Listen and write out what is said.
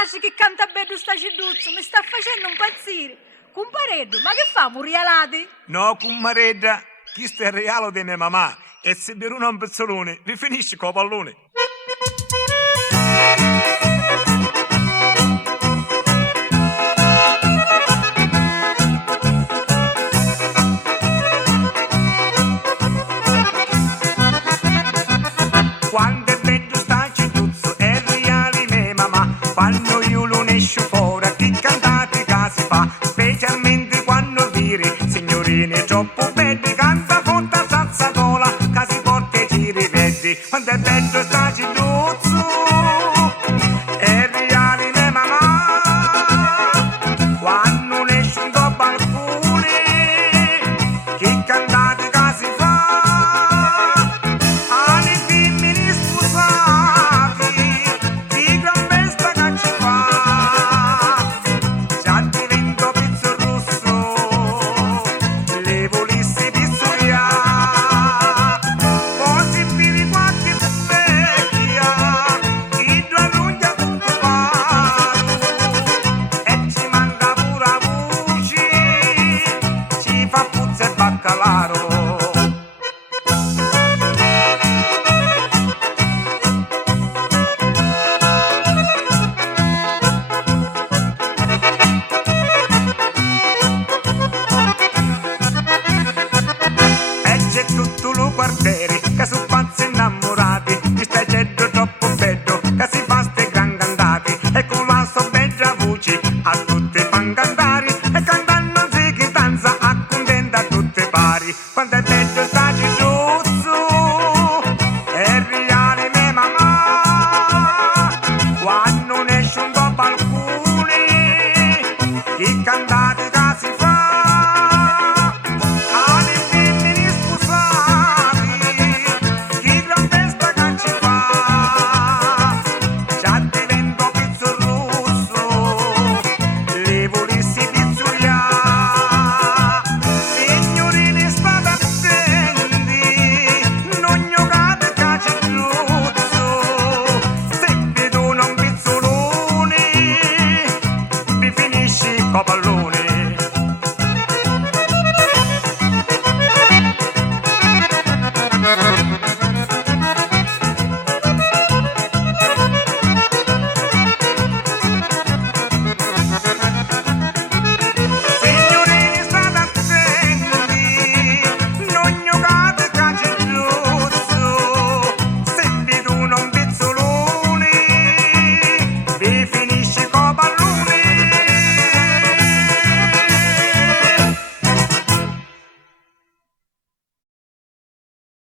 lasci che canta bello sta ciduzzo, mi sta facendo impazzire. Compareddo, ma che fa, murialati? No, cummaredda, questo è il regalo di mia mamma. E se per uno un pezzolone, vi finisce con pallone.